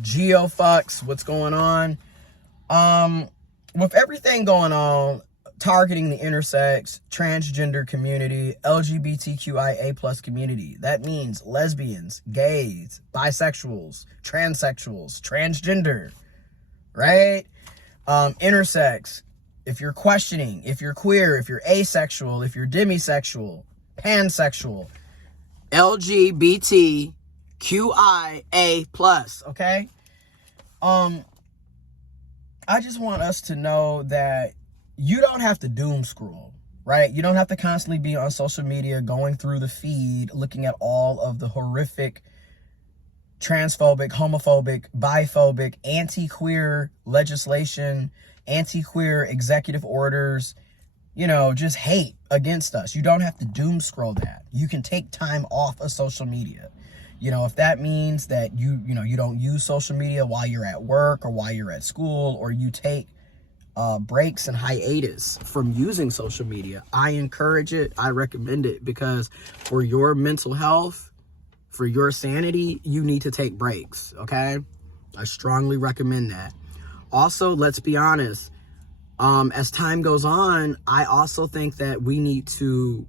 geofucks, what's going on? With everything going on, targeting the intersex, transgender community, LGBTQIA plus community. That means lesbians, gays, bisexuals, transsexuals, transgender, right? Intersex, if you're questioning, if you're queer, if you're asexual, if you're demisexual, pansexual, LGBTQIA plus, okay? I just want us to know that you don't have to doom scroll, right? You don't have to constantly be on social media, going through the feed, looking at all of the horrific transphobic, homophobic, biphobic, anti-queer legislation, anti-queer executive orders, you know, just hate against us. You don't have to doom scroll that. You can take time off of social media. You know, if that means that you don't use social media while you're at work or while you're at school, or you take breaks and hiatus from using social media, I encourage it. I recommend it, because for your mental health, for your sanity, you need to take breaks, okay? I strongly recommend that. Also, let's be honest, as time goes on, I also think that we need to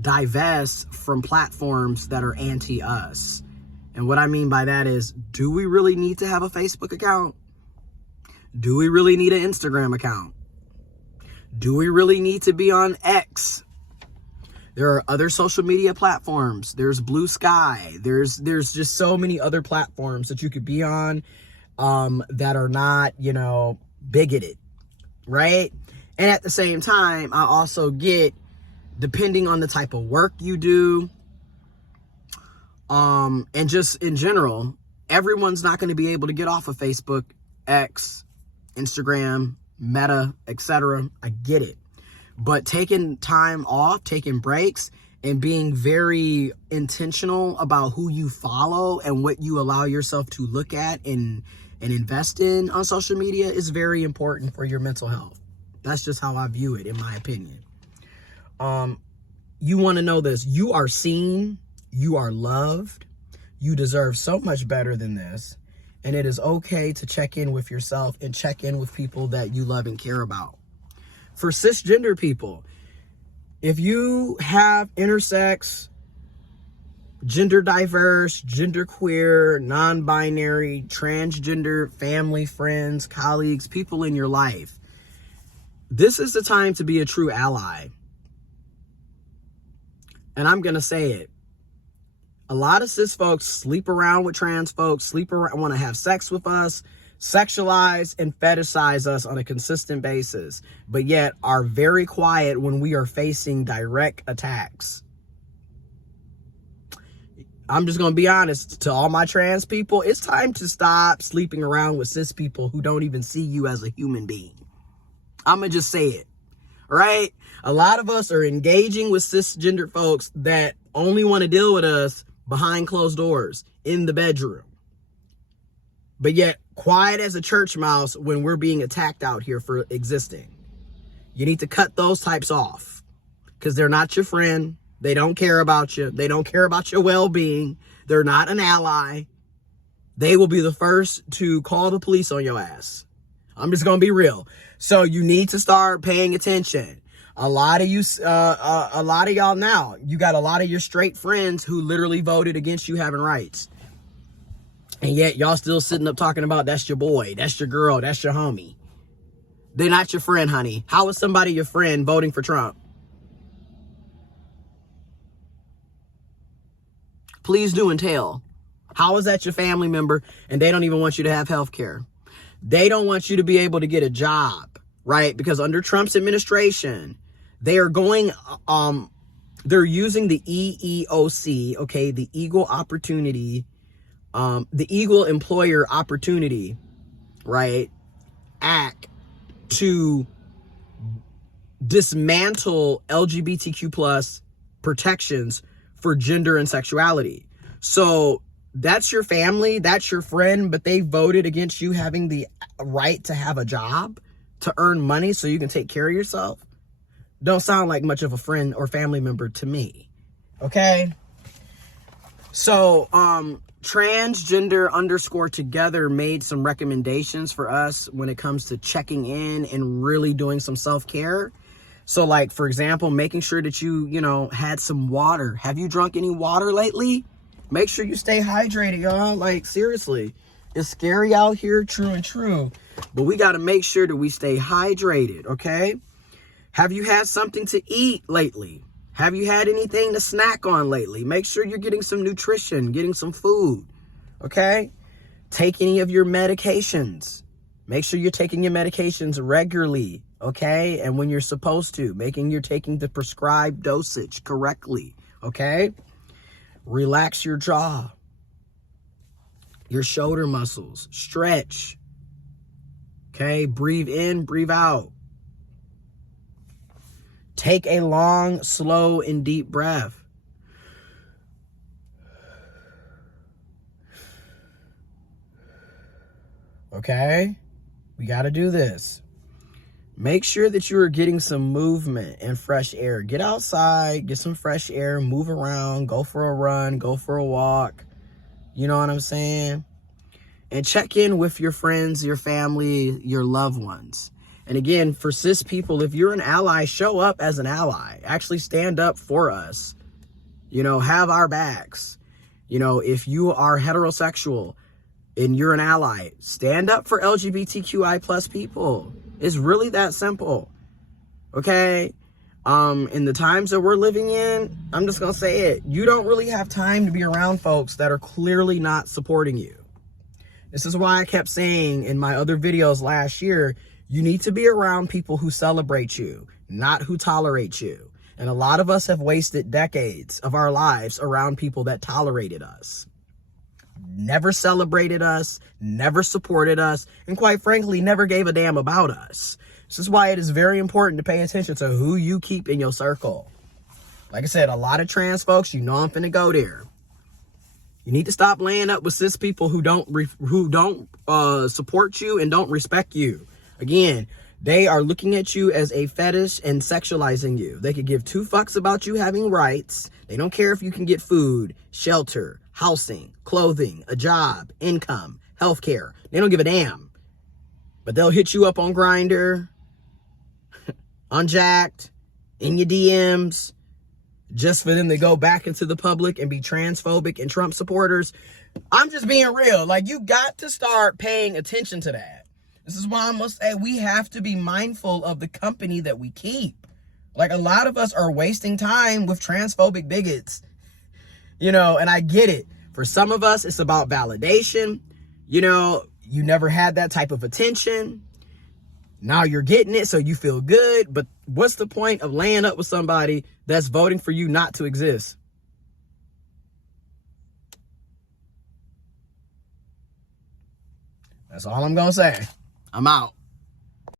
divest from platforms that are anti-us. And what I mean by that is, do we really need to have a Facebook account? Do we really need an Instagram account? Do we really need to be on X? There are other social media platforms. There's Blue Sky. There's just so many other platforms that you could be on that are not, you know, bigoted, right? And at the same time, I also get, depending on the type of work you do, and just in general, everyone's not going to be able to get off of Facebook, X, Instagram, Meta, etc. I get it. But taking time off, taking breaks, and being very intentional about who you follow and what you allow yourself to look at and invest in on social media is very important for your mental health. That's just how I view it, in my opinion. You want to know this. You are seen. You are loved. You deserve so much better than this. And it is okay to check in with yourself and check in with people that you love and care about. For cisgender people, if you have intersex, gender diverse, gender queer, non-binary, transgender, family, friends, colleagues, people in your life, this is the time to be a true ally. And I'm going to say it. A lot of cis folks sleep around with trans folks, want to have sex with us, sexualize and fetishize us on a consistent basis, but yet are very quiet when we are facing direct attacks. I'm just going to be honest to all my trans people. It's time to stop sleeping around with cis people who don't even see you as a human being. I'm going to just say it, right? A lot of us are engaging with cisgender folks that only want to deal with us behind closed doors in the bedroom, but yet quiet as a church mouse when we're being attacked out here for existing. You need to cut those types off, because they're not your friend. They don't care about you. They don't care about your well-being. They're not an ally. They will be the first to call the police on your ass. I'm just going to be real. So you need to start paying attention. A lot of y'all now, you got a lot of your straight friends who literally voted against you having rights. And yet y'all still sitting up talking about that's your boy, that's your girl, that's your homie. They're not your friend, honey. How is somebody your friend voting for Trump? Please do and tell. How is that your family member and they don't even want you to have health care? They don't want you to be able to get a job, right? Because under Trump's administration, they are going, they're using the EEOC, okay, the Equal Opportunity, the Equal Employer Opportunity, right, Act to dismantle LGBTQ plus protections for gender and sexuality. So that's your family, that's your friend, but they voted against you having the right to have a job, to earn money so you can take care of yourself. Don't sound like much of a friend or family member to me. Okay? So, transgender_together made some recommendations for us when it comes to checking in and really doing some self-care. So like, for example, making sure that you had some water. Have you drunk any water lately? Make sure you stay hydrated, y'all. Like, seriously, it's scary out here, true and true. But we got to make sure that we stay hydrated, okay? Have you had something to eat lately? Have you had anything to snack on lately? Make sure you're getting some nutrition, getting some food, okay? Take any of your medications. Make sure you're taking your medications regularly, okay? And when you're supposed to, you're taking the prescribed dosage correctly, okay? Relax your jaw, your shoulder muscles, stretch, okay? Breathe in, breathe out. Take a long, slow, and deep breath. Okay? We got to do this. Make sure that you are getting some movement and fresh air. Get outside, get some fresh air, move around, go for a run, go for a walk. You know what I'm saying? And check in with your friends, your family, your loved ones. And again, for cis people, if you're an ally, show up as an ally. Actually stand up for us. Have our backs. If you are heterosexual and you're an ally, stand up for LGBTQI plus people. It's really that simple. Okay? In the times that we're living in, I'm just going to say it. You don't really have time to be around folks that are clearly not supporting you. This is why I kept saying in my other videos last year, you need to be around people who celebrate you, not who tolerate you. And a lot of us have wasted decades of our lives around people that tolerated us, never celebrated us, never supported us, and quite frankly, never gave a damn about us. This is why it is very important to pay attention to who you keep in your circle. Like I said, a lot of trans folks, I'm finna go there. You need to stop laying up with cis people who don't support you and don't respect you. Again, they are looking at you as a fetish and sexualizing you. They could give two fucks about you having rights. They don't care if you can get food, shelter, housing, clothing, a job, income, healthcare. They don't give a damn. But they'll hit you up on Grindr, on Jacked, in your DMs, just for them to go back into the public and be transphobic and Trump supporters. I'm just being real. Like, you got to start paying attention to that. This is why I must say we have to be mindful of the company that we keep. Like, a lot of us are wasting time with transphobic bigots, and I get it. For some of us, it's about validation. You never had that type of attention. Now you're getting it, so you feel good. But what's the point of laying up with somebody that's voting for you not to exist? That's all I'm going to say. I'm out.